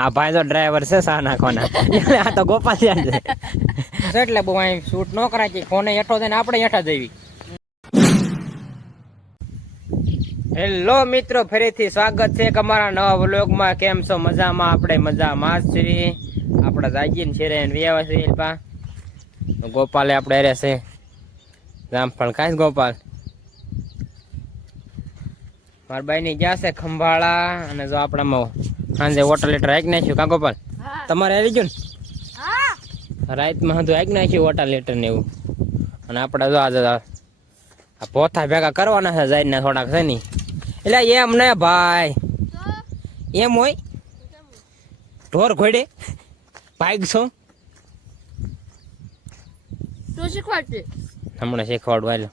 આ ભાઈ તો ડ્રાઈવર છે સા નાખવાના એટલે આ તો ગોપાલ છે એટલે બહુ અહીં શૂટ ન કરાય કે ફોને હેઠો થઈને આપણે હેઠા જવી. હેલો મિત્રો, ફરીથી સ્વાગત છે અમારા નવા વ્લોગમાં. કેમ છો? મજામાં? આપણે મજામાં જ છીએ. આપણે જાગીએ ને છે વ્યાવા છે પા ગોપાલે આપણે અરે છે જામફળ કાંઈ ગોપાલ મારા બાઈ ની ગયા છે ખંભાળા. અને જો આપણામાં સાંજે વોટર લીટર હાઈક નાખ્યું કા ગોપાલ? તમારે આવી ગયું ને રાતમાં હતું હાઈક નાખ્યું વોટર લીટર ને એવું. અને આપણે જો આજે આ પોથા ભેગા કરવાના છે જાય ને થોડાક છે ની. એટલે એમ ને ભાઈ એમ હોય ઢોર ઘોડે ભાગ છો તો શીખવાડજે હમણાં શીખવાડવા હાલો.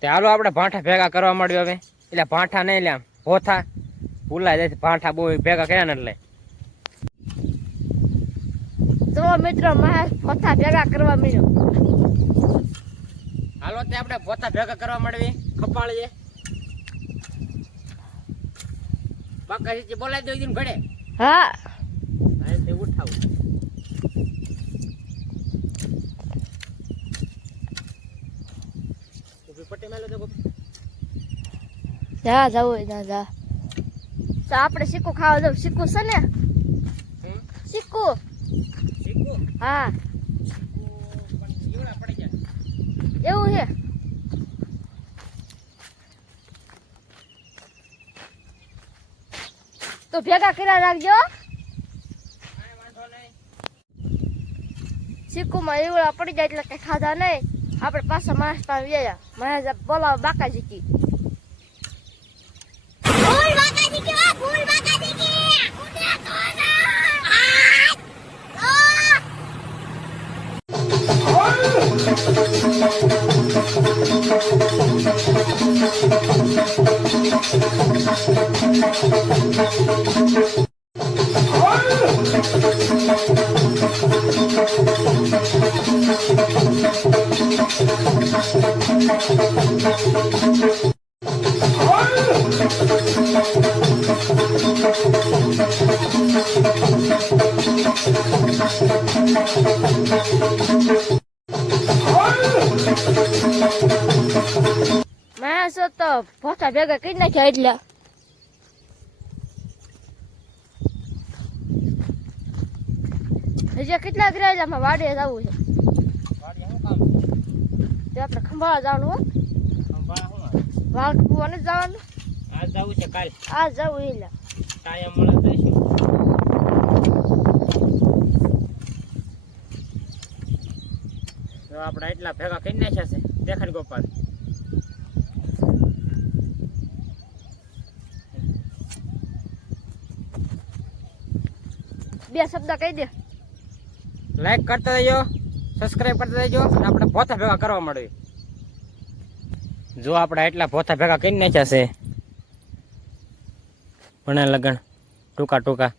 તે હાલો આપણે ભાંઠા ભેગા કરવા માંડ્યો હવે. એટલે ભાંઠા નહીં લે પોથા ભૂલાય જાય ભાંઠા બહુ ભેગા કર્યા ને એટલે. તો મિત્રો મહેશ પોથા ભેગા કરવા મળ્યો. હાલો તે આપણે પોથા ભેગા કરવા માંડવી. ખપાળીએ પાકા નીચે બોલાવી દો દીન ઘડે. હા હા તે ઉઠાવું. પટ્ટી મેલો તો જા જાવ જા તો આપણે સિક્કો ખાવા જાવ. સિક્કો છે ને? સિક્કો શીખો હા ઈવડા પડી જાય. એવું છે. તો ભેગા કર્યા રાખજો. કાંઈ વાંધો નહીં. સિક્કોમાં એવડા પડી જાય એટલે કઈ ખાધા નહીં. આપણે પાછા માણસ પાસે વ્યા માણસ બોલાવ બાકા જીકી. માણસ તો પોતા ભેગા કરી નાખ્યા એટલે હજી કેટલા ગ્રાયલામાં વાડીએ જવું છે. વાડીએ શું કામ? તે આપણે ખંભાળા જવાનું હો. ખંભાળા શું? વાળ કપવા નથી જવાનું. આજ જવું છે કાલ આ જવું એટલે ટાઈમ મળે જઈશું. તો આપણે એટલા ભેગા કરી નાખ્યા છે. દેખાડ ગોપાલ બે શબ્દ કહી દે. લાઈક કરતા રહેજો, સબસ્ક્રાઇબ કરતા રહેજો. અને આપણે પોતા ભેગા કરવા મળ્યું. જો આપણે એટલા પોતા ભેગા કરી નાખ્યા છે. ભણે લગન ટૂંકા ટૂંકા.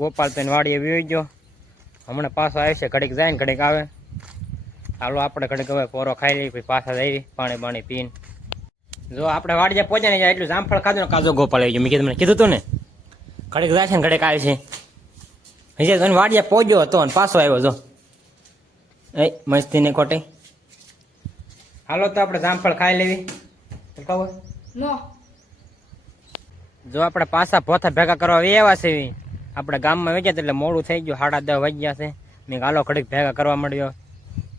ગોપાલ તો વાડીએ વી ગયો. હમણાં પાછો આવશે. ઘડીક જાય ને ઘડીક આવે. હાલો આપણે ઘડીક હવે પોરો ખાઈ લઈએ પછી પાછા જઈએ પાણી બાણી પીને. જો આપણે વાડીએ પહોંચે ને એટલું જામફળ ખાધું ને કાજો ગોપાલ આવી ગયો. મેં કીધું મને કીધું તું ને ઘડીક જાય છે ને ઘડીક આવે છે. હજી તને વાડીએ પહોંચ્યો હતો અને પાછો આવ્યો. જો એ મસ્તી ને ખોટી. હાલો તો આપણે જામફળ ખાઈ લેવી. ખબર નો જો આપણે પાછા પોથા ભેગા કરવા એવા છે. આપણે ગામમાં વેચ્યા એટલે મોડું થઈ ગયું. 10:30 વાગ્યા છે. મેં હાલો ઘડીક ભેગા કરવા મળ્યો.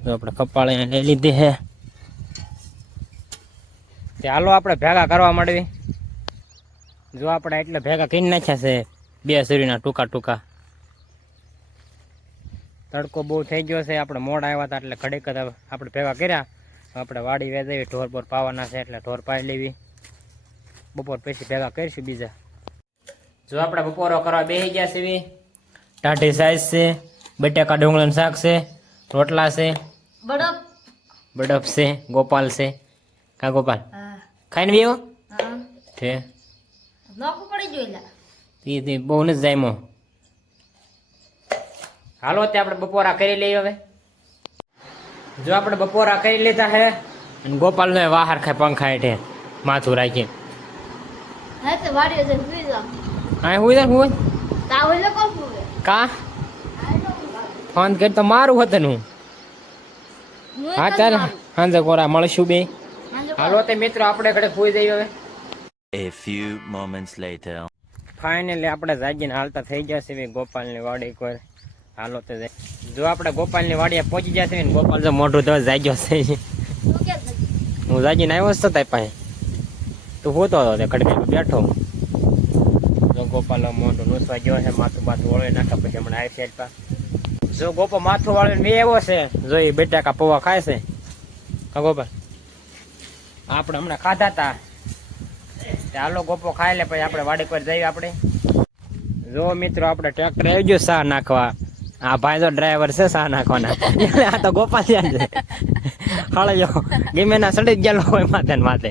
જો આપણે કપાળે લઈ લીધી હે. તે હાલો આપણે ભેગા કરવા મળવી. જો આપણે એટલે ભેગા કરી નાખ્યા છે. 2 સરીના ટૂંકા ટૂંકા. તડકો બહુ થઈ ગયો છે. આપણે મોડા આવ્યા હતા એટલે ઘડીક જ આપણે ભેગા કર્યા. આપણે વાડી વેચાવી ઢોર બોર પાવાના છે એટલે ઢોર પાઈ લેવી. બપોર પછી ભેગા કરીશું બીજા. જો આપણે બપોરો કરવા બેસી ગયા છે. ટાઢી સાઈઝ છે. બટેકા ડુંગળીનું શાક છે. રોટલા છે. બડપ બડફ છે. ગોપાલ છે. કા ગોપાલ હા ખાઈને બેવો હા છે. નોખું પડી ગયું એટલે તે બહુ નથી જાયમો. હાલો તે આપણે બપોરા કરી લઈએ હવે. જો આપણે બપોરા કરી લીધા હે અને ગોપાલનો વાહાર ખાય પંખા હેઠે માથું રાખી. હા તો વાડીએ જઈને સુઈ જાવ. હા હું હું તાવ એટલે કોણ પૂરે કા ફોન કરી તો મારું હતું હું હા ચાલ હાંજે કોરા મળશું બે હાલો તે મિત્રો આપણે ઘરે ફૂઈ જઈએ હવે A few moments later. Finally આપણે જાગીને હાલતા થઈ ગયા છે ગોપાલની વાડી પર હાલો તે જાય. જો આપણે ગોપાલની વાડીએ પહોંચી જશે ને ગોપાલ જો મોઢું તો જાગ્યો છે તું કે હું જાગીને આવ્યો જ તારી પાસે તું હોતો હતો તે ખડકે બેઠો જો ગોપાલ મોઢું નુસવા ગયો છે માથું બાથું વળવી નાખા પછી હમણાં આવી સાઈડ પર જો ગોપો માથું વાળીને બે એવો છે જો એ બટાકા પૌવા ખાય છે કા ગોપાલ આપણે હમણાં ખાધા તા ચાલો ગોપો ખાઈ લે પછી આપણે વાડી પર જઈએ આપણે જો મિત્રો આપણે ટ્રેક્ટર આવી ગયું સા નાખવા આ ભાઈ તો ડ્રાઈવર છે સા નાખવાના આ તો ગોપાલ છે હળજો ગમે ના સડી જ ગયેલો હોય માથે ને માથે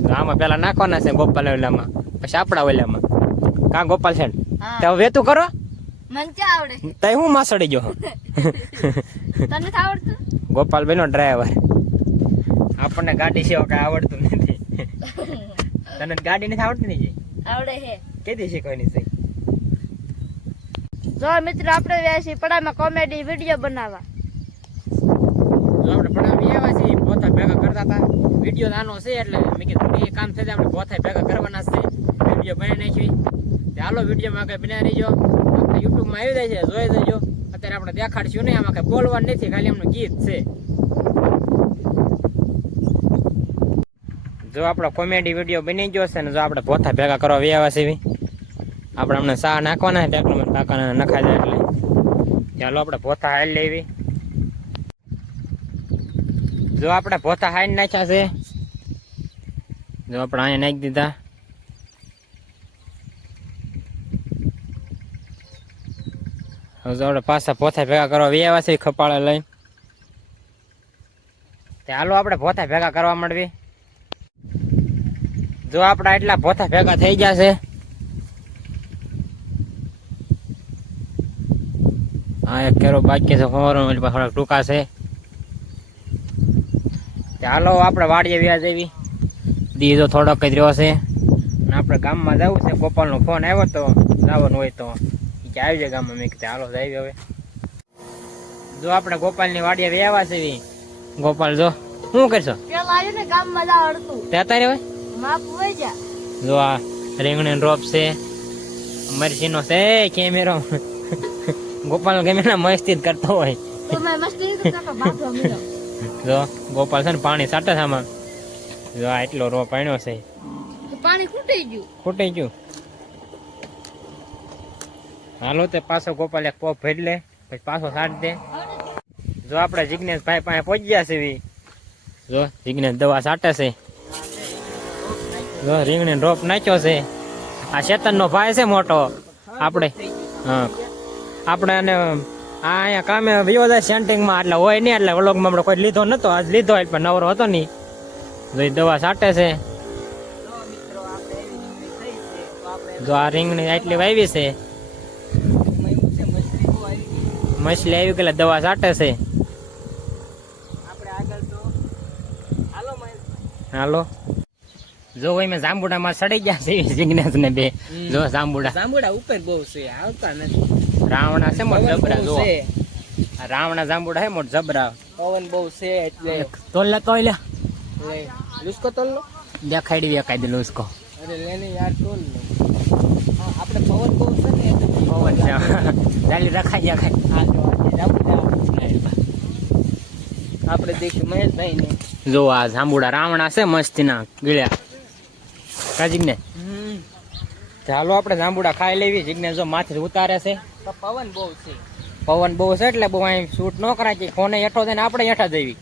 તો આમાં પેલા નાખવાના છે ગોપાલ ઓલામાં પછી આપણા ઓલામાં કા ગોપાલ છે હા. તો વેતું કરો મને ક્યાં આવડે તઈ હું માં સડી ગયો તને તો આવડતું ગોપાલ ભાઈ નો ડ્રાઈવર આપણને ગાડી છે કઈ આવડતું નથી તને ગાડી નથી આવડતી નહીં આવડે હે કેદી શીખવાની છે જો મિત્રો આપણે વ્યા છીએ પડામાં કોમેડી વિડીયો બનાવવા જો આપણે પડાવી આવ્યા છીએ પોતા ભેગા કરતા હતા વિડીયો નાનો છે એટલે મેં કીધું એ કામ થઈ જાય આપણે પોતા ભેગા કરવાના છે વિડીયો બનાવી નાખી હાલો વિડીયોમાં કઈ બનાવી રહીજો આપણે યુટ્યુબમાં આવી જાય છે જોઈ દેજો અત્યારે આપણે દેખાડશું નહીં આમાં કઈ બોલવાનું નથી ખાલી એમનું ગીત છે જો આપણો કોમેડી વિડીયો બની ગયો છે ને જો આપણે પોતા ભેગા કરવા આવ્યા છીએ આપણે હમણાં સા નાખવાના ટ્રેક્ટરમાં કાકાને નખાઈ જાય એટલે ચાલો આપણે પોતા હાઈ લેવી જો આપણે પોતા હાઈ નાખ્યા છે જો આપણે અહીંયા નાખી દીધા હવે જો આપણે પાછા પોતા ભેગા કરવા આવ્યા છે ખપાળે લઈ ચાલો આપણે પોતા ભેગા કરવા માંડવી જો આપડા એટલા પોતા ભેગા થઈ ગયા છે હા એક કેરો બાકી છે થોડાક ટૂંકા છે ચાલો આપણે વાડીએ વ્યાજ એવી દીધો થોડોક જ રહ્યો છે અને આપણે ગામમાં જવું છે ગોપાલનો ફોન આવ્યો તો જવાનું હોય તો કે આવી જાય ગામમાં મેં કીધું હાલો આવી હવે જો આપણે ગોપાલની વાડીએ વ્યાવા છે ગોપાલ જો શું કરશો પેલા આવ્યું ને ગામમાં જ આવડતું તે અત્યારે હોય માપ હોય જા જો આ રીંગણી રોપ છે મરચીનો છે કેમેરો ગોપાલ ગમે ના મસ્તી જ કરતો હોય તો મેં મસ્તી તો કાકા બાફવા મળ્યો જો ગોપાલ છે ને પાણી સાટે છે આમાં જો આ એટલો રોપ આણ્યો છે તો પાણી ખૂટી ગયું ખૂટી ગયું હાલો તે પાછો ગોપાલ એક પોપ ભરી લે પછી પાછો સાટ દે જો આપણે જિગ્નેશ ભાઈ પાસે પહોંચી ગયા છે જો જિગ્નેશ દવા સાટે છે જો રીંગણી રોપ નાખ્યો છે આ ચેતન નો ભાઈ છે મોટો આપણે હા આપણે એને આ અહીંયા કામે વિયો જાય સેન્ટિંગમાં એટલે હોય નહીં એટલે વ્લોગમાં આપણે કોઈ લીધો નતો આજ લીધો એટલે નવરો હતો નહીં જો એ દવા સાટે છે જો આ રીંગણી આટલી વાવી છે મછલી આવી ગયેલા દવા સાટે છે હાલો જો હોય મેં જાંબુડામાં સડી ગયા છે જિગ્નેશ ને બે જો જાંબુડા ઉપર બહુ છે આવતા નથી રાવણા છે મોટ જબરા જો છે. આ રાવણા જાંબુડા છે મોટ જબરા પવન બહુ છે એટલે તોલે લુસ્કો તોલ લો દેખાડી દેલું ઉસકો અરે લેને યાર તોલ લો આપણે પવન બહુ છે ને એટલે પવન છે ચાલી રખાઈ ગયા આ જો આપણે દેખ્યું મહેશભાઈ ને જો આ જાંબુડા રાવણા છે મસ્તીના ગીળ્યા કા જિગ્ને ચાલો આપણે જાંબુડા ખાઈ લેવી જિગ્ને જો માથે ઉતારે છે પવન બહુ છે પવન બહુ છે એટલે બહુ અહીં શૂટ ન કરાય કે ફોને હેઠો થઈને આપણે હેઠા જવી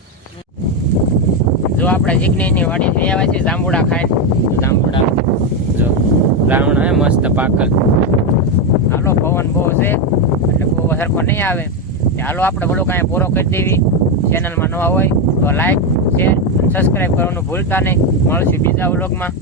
જો આપણે જિગ્નેશની વાડીથી આવ્યા છે જાંબુડા ખાઈ જાંબુડા જો રાવણા હે મસ્ત પાકલ હાલો પવન બહુ છે એટલે બહુ સરખો નહીં આવે હાલો આપણે બધું કાંઈ પૂરો કરી દેવી ચેનલમાં નવા હોય તો લાઈક શેર સબસ્ક્રાઈબ કરવાનું ભૂલતા નહીં મળશું બીજા વ્લોગમાં